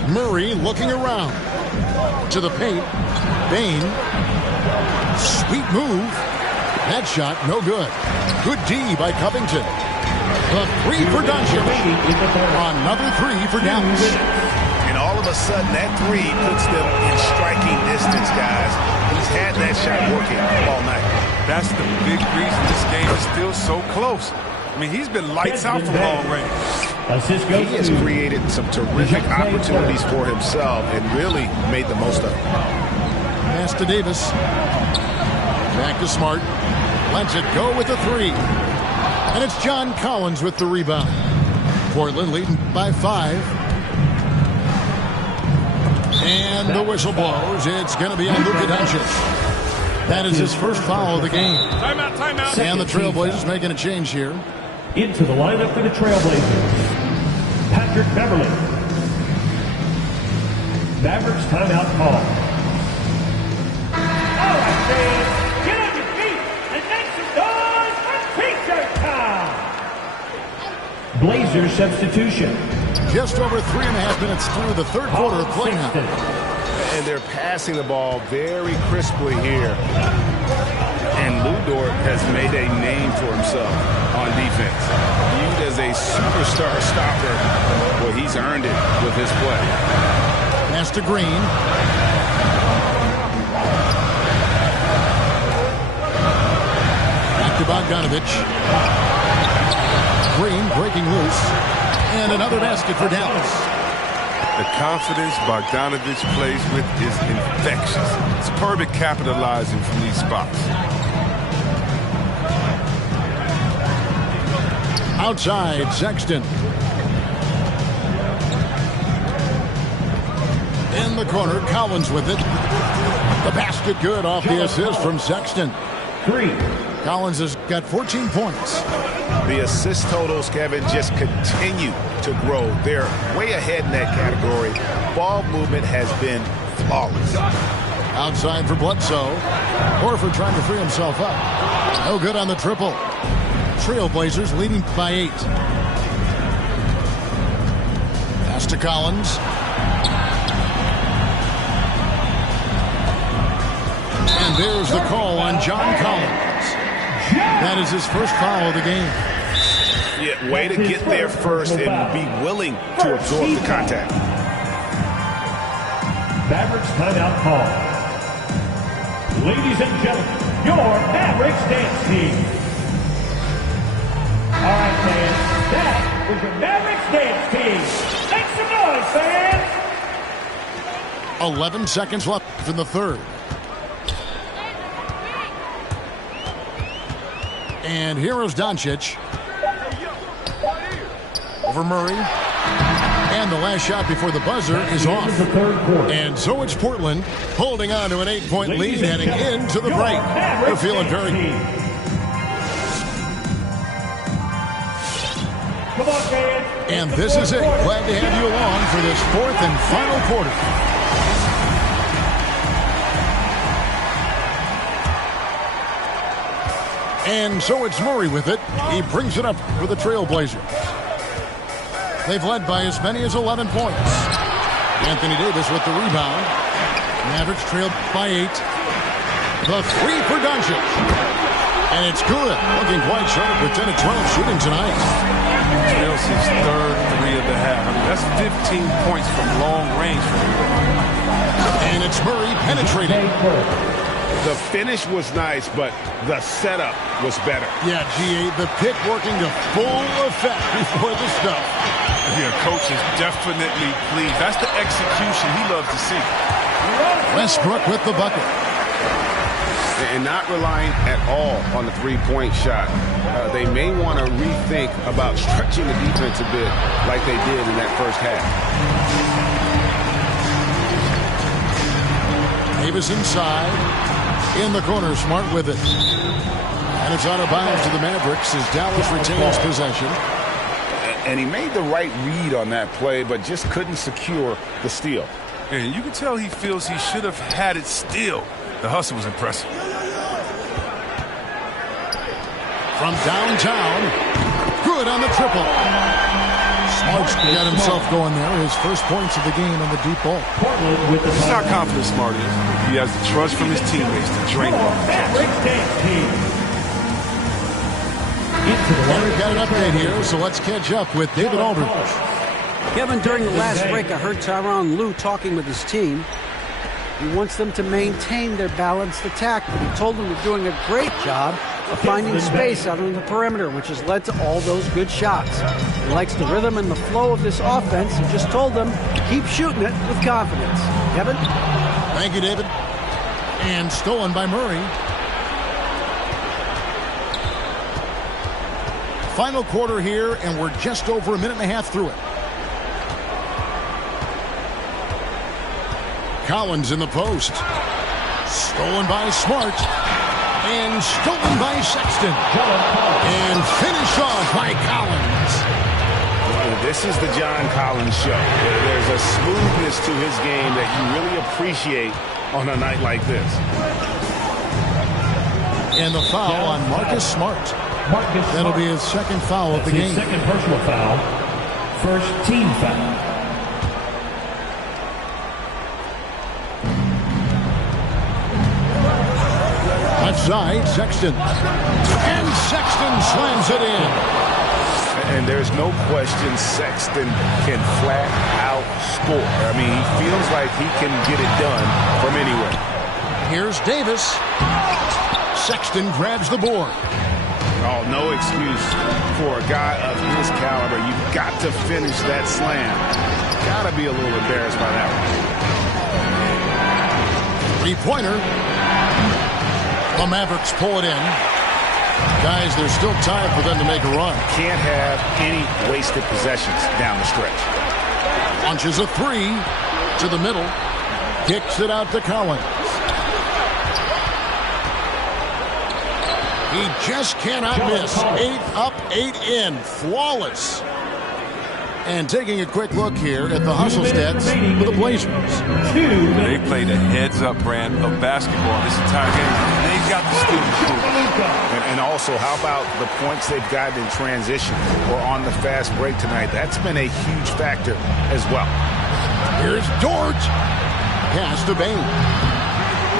Murray looking around. To the paint. Bane. Sweet move. That shot, no good. Good D by Covington. The three for Doncic. Another three for Dallas. And all of a sudden, that three puts them in striking distance, guys. He's had that shot working all night. That's the big reason this game is still so close. I mean, he's been lights out from long range. He has created some terrific opportunities for himself and really made the most of it. Pass to Davis. Back to Smart. Lets it go with a three. And it's John Collins with the rebound. Portland leading by 5. And the whistle blows. It's going to be on Luka Doncic. That is his first foul of the game. Timeout, timeout. And the Trailblazers making a change here. Into the lineup for the Trailblazers, Patrick Beverly. Mavericks timeout call. All right, fans, get on your feet and make some noise for T-shirt time. Blazers substitution. Just over 3.5 minutes through the third quarter of play now. And they're passing the ball very crisply here. And Lou Dort has made a name for himself on defense. Viewed as a superstar stopper. Well, he's earned it with his play. Pass to Green. Back to Bogdanovich. Green breaking loose. And another basket for Dallas. The confidence Bogdanovich plays with is infectious. Superb at capitalizing from these spots. Outside, Sexton. In the corner, Collins with it. The basket good off the assist from Sexton. 3. Collins has got 14 points. The assist totals, Kevin, just continue to grow. They're way ahead in that category. Ball movement has been flawless. Outside for Bledsoe. Horford trying to free himself up. No good on the triple. Trailblazers leading by 8. Pass to Collins. And there's the call on John Collins. That is his first foul of the game. Yeah, way to get there first and be willing to absorb the contact. Mavericks timeout call. Ladies and gentlemen, your Mavericks dance team. All right, fans, that was your Mavericks dance team. Make some noise, fans. 11 seconds left in the third. And here is Doncic. Over Murray. And the last shot before the buzzer is off. And so it's Portland holding on to an 8-point lead heading into the break. They're feeling very good. Come on, fans. And this is it. Glad to have you along for this fourth and final quarter. And so it's Murray with it. He brings it up for the Trailblazers. They've led by as many as 11 points. Anthony Davis with the rebound. Mavericks trailed by 8. The three for Doncic. And it's good. Looking quite sharp with 10 of 12 shooting tonight. Trails his third three of the half. I mean, that's 15 points from long range for him. And it's Murray penetrating. The finish was nice, but the setup was better. Yeah, GA, the pick working to full effect before the stuff. Yeah, coach is definitely pleased. That's the execution he loves to see. Westbrook with the bucket. And not relying at all on the three-point shot. They may want to rethink about stretching the defense a bit like they did in that first half. Davis inside. In the corner, Smart with it. And it's out of bounds to the Mavericks as Dallas retains possession. And he made the right read on that play, but just couldn't secure the steal. And you can tell he feels he should have had it still. The hustle was impressive. From downtown, good on the triple. Smart's got himself going there. His first points of the game on the deep ball. This is how confident Smart is. He has the trust from his teammates to drain off. And we've got an update here, so let's catch up with David Aldridge. Kevin, during the last break, I heard Tyronn Lue talking with his team. He wants them to maintain their balanced attack, but he told them they're doing a great job of finding space out on the perimeter, which has led to all those good shots. He likes the rhythm and the flow of this offense. He just told them, keep shooting it with confidence. Kevin? Thank you, David. And stolen by Murray. Final quarter here, and we're just over a minute and a half through it. Collins in the post. Stolen by Smart. And stolen by Sexton. And finished off by Collins. This is the John Collins show. There's a smoothness to his game that you really appreciate on a night like this. And the foul on Marcus Smart. That'll be his second foul of the game. Second personal foul. First team foul. Left side, Sexton. And Sexton slams it in. And there's no question Sexton can flat out score. I mean, he feels like he can get it done from anywhere. Here's Davis. Sexton grabs the board. Oh, no excuse for a guy of his caliber. You've got to finish that slam. Got to be a little embarrassed by that one. Three-pointer. The Mavericks pull it in. Guys, there's still time for them to make a run. Can't have any wasted possessions down the stretch. Launches a three to the middle. Kicks it out to Collins. He just cannot miss. 8 up, 8 in. Flawless. And taking a quick look here at the hustle stats for the Blazers. They played a heads-up brand of basketball this entire game. They've got the students. And also, how about the points they've gotten in transition or on the fast break tonight? That's been a huge factor as well. Here's Dort. Pass to Bain.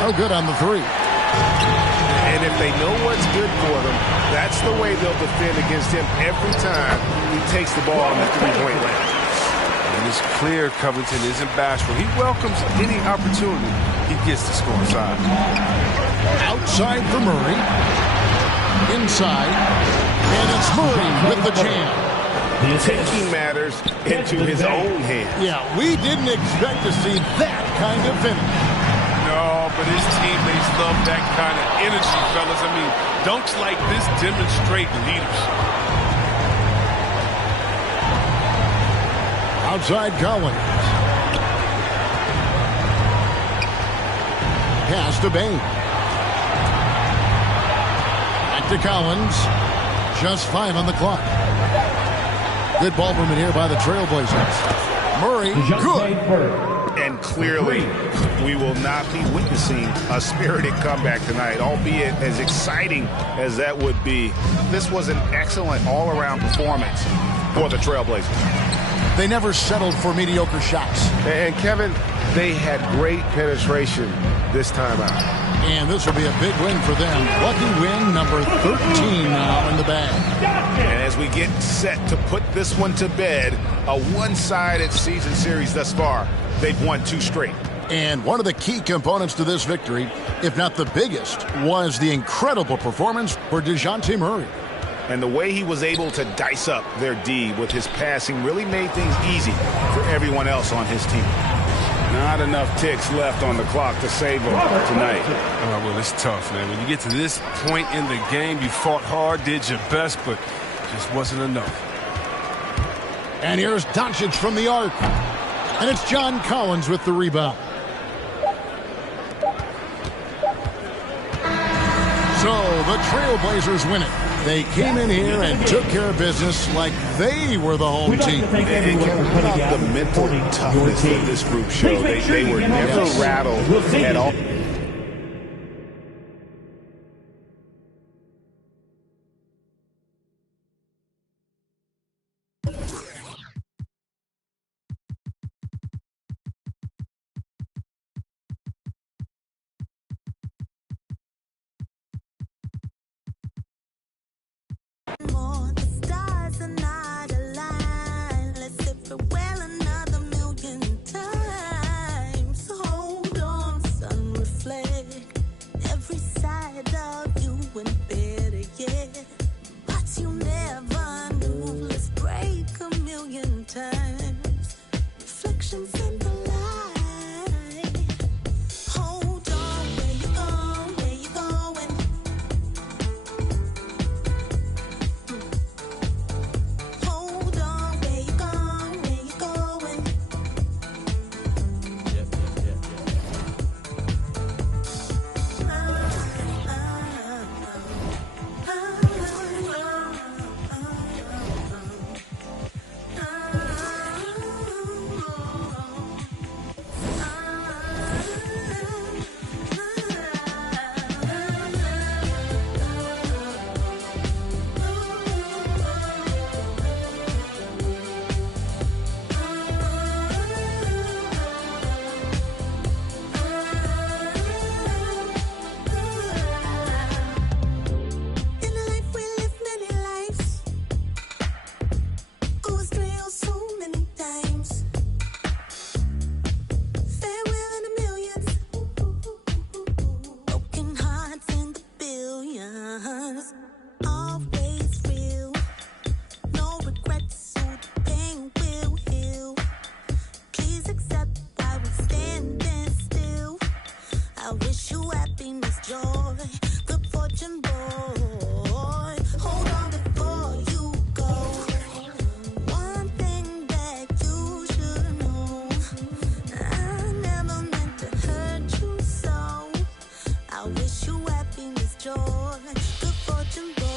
No good on the three. And if they know what's good for them, that's the way they'll defend against him every time he takes the ball in the three-point land. And it's clear Covington isn't bashful. He welcomes any opportunity he gets to score inside. Outside for Murray. Inside. And it's Murray with the jam. Taking matters into his own hands. Yeah, we didn't expect to see that kind of finish. No, but his teammates love that kind of energy, fellas. I mean, dunks like this demonstrate leadership. Outside Collins. Pass to Bain. Back to Collins. Just 5 on the clock. Good ball movement here by the Trailblazers. Murray, good. And clearly, we will not be witnessing a spirited comeback tonight, albeit as exciting as that would be. This was an excellent all-around performance for the Trailblazers. They never settled for mediocre shots. And Kevin, they had great penetration this time out. And this will be a big win for them. Lucky win number 13 now in the bag. And as we get set to put this one to bed, a one-sided season series thus far, they've won 2 straight. And one of the key components to this victory, if not the biggest, was the incredible performance for DeJounte Murray. And the way he was able to dice up their D with his passing really made things easy for everyone else on his team. Not enough ticks left on the clock to save them tonight. Oh, well, it's tough, man. When you get to this point in the game, you fought hard, did your best, but just wasn't enough. And here's Doncic from the arc. And it's John Collins with the rebound. So the Trailblazers win it. They came in here and took care of business like they were the home team. And about the mental toughness that this group showed. They were never rattled at all. More, the stars are not aligned. Let's say farewell another million times. Hold on, sun, reflect every side of you and better yet. But you never knew. Let's break a million times. Reflections in the light. Hold on, where you going? Where you going? Hold on, where you going? Where you going? In a life we live many lives, go astray oh so many times. Farewell in the millions, broken hearts in the billions. Always real, no regrets, so the pain will heal. Please accept I was standing still. I wish you happiness, joy, good fortune, boy. Hold on before you go. One thing that you should know, I never meant to hurt you so. I wish you happiness, joy, good fortune, boy.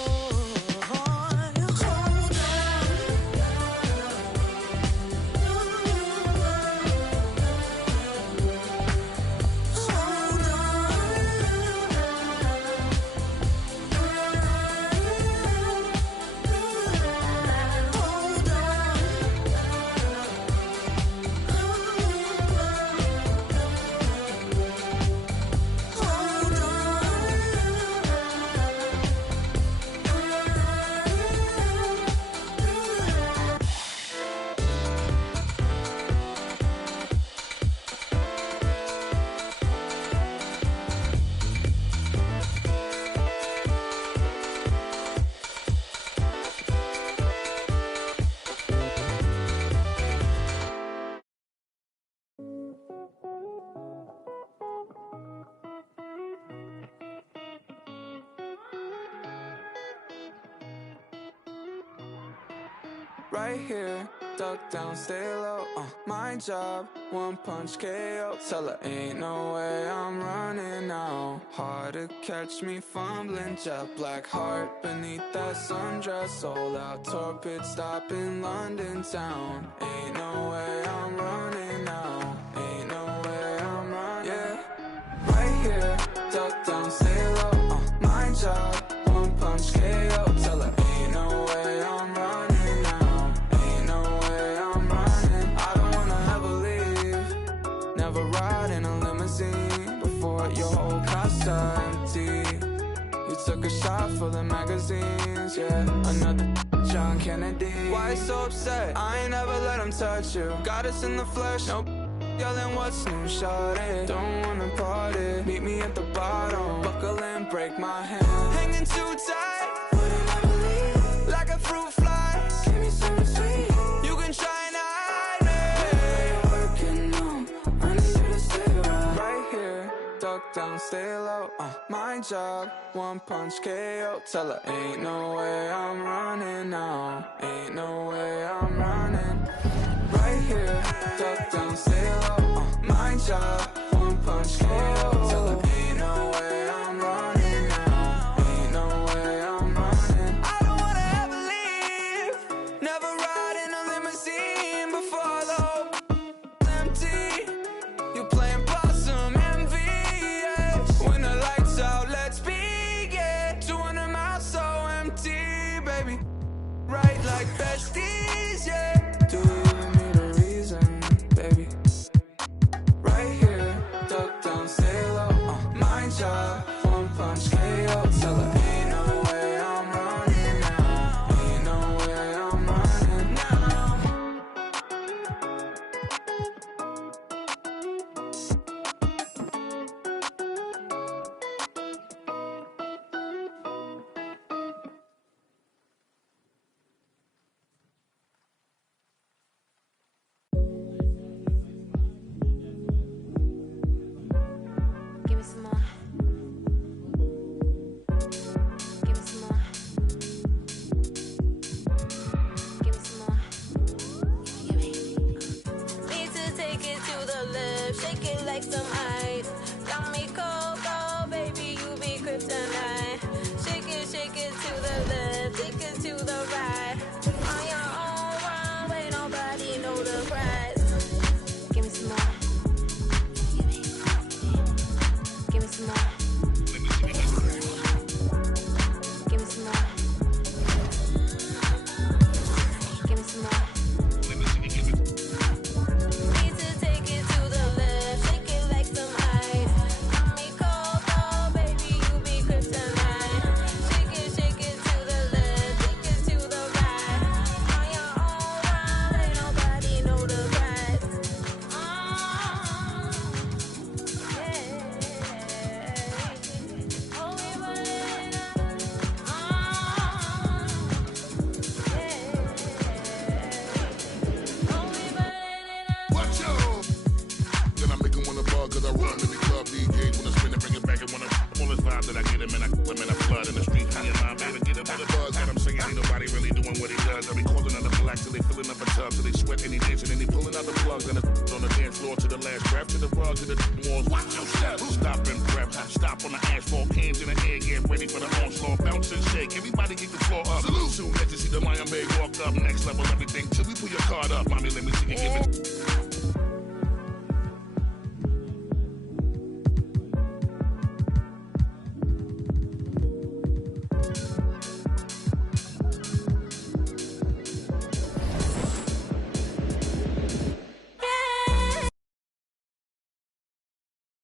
Right here, duck down, stay low, my job, one punch KO. Tell her ain't no way I'm running now. Hard to catch me fumbling, jet black heart beneath that sundress. Sold out tour pit stop in London town. Ain't no way I'm running now. Ain't no way I'm running. Yeah, right here, duck down, stay low, my job, one punch KO. Tell her ain't no way I'm running. Ride in a limousine before your whole car's empty. You took a shot for the magazines, yeah. Another John Kennedy. Why so upset? I ain't never let him touch you. Got us in the flesh, nope. Yelling what's new, shawty. Don't wanna party. Meet me at the bottom. Buckle and break my hand. Hanging too tight. Wouldn't ever leave. Like a fruit fly. Give me something sweet. You can try and hide me. You're working on. I need you to stay right here. Duck down, stay low. My job. One punch KO. Tell her ain't no way I'm running now. Ain't no way I'm running. Right here, duck down, stay low. My job, one punch KO. Tell her ain't no way I'm running now. Ain't no way I'm running. I don't wanna ever leave. Never ride in a limousine before the whole empty. You playing possum MVS. When the lights out, let's begin. 200 miles so empty, baby. Right like besties, yeah. Do you even need a reason, baby? Right here, duck down, stay low. My job, one punch KO. Tell her ain't no way I'm running now. Ain't no way I'm running now. Give me some more. Give me some more. Give me some more. Give me. Need to take it to the left, shake it like some ice. Got me cold, cold, baby, you be kryptonite. Shake it to the left, take it to the right. On your own run, ain't nobody know the price. Give me some more. Give me some more. Give me some more. Give me some more. Need to take it to the left, shake it like some ice. Got me cold, cold, baby, you be kryptonite. Shake it to the left, take it to the right. On your own run, ain't nobody know the price. Watch out! Then I make him wanna ball cause I run in the club. These games when I spin it, bring it back and wanna all this vibe that I get him and I flood in the street. Me and my baby get him with the buzz that I'm singing. Ain't nobody really doing what he does. I be calling out the black till they filling up a tub, till they sweat and they dancing and they pulling out the plugs and it's on the dance floor to the last breath, to the rug, to the walls. Watch your step. Stop and prep. Stop on the asphalt, hands in the air, get ready for the onslaught. Bounce and shake. Everybody get the floor up. Salute. Soon as you see the Lion Bay walk up, next level everything till we pull your card up. Mommy, let me see you give it.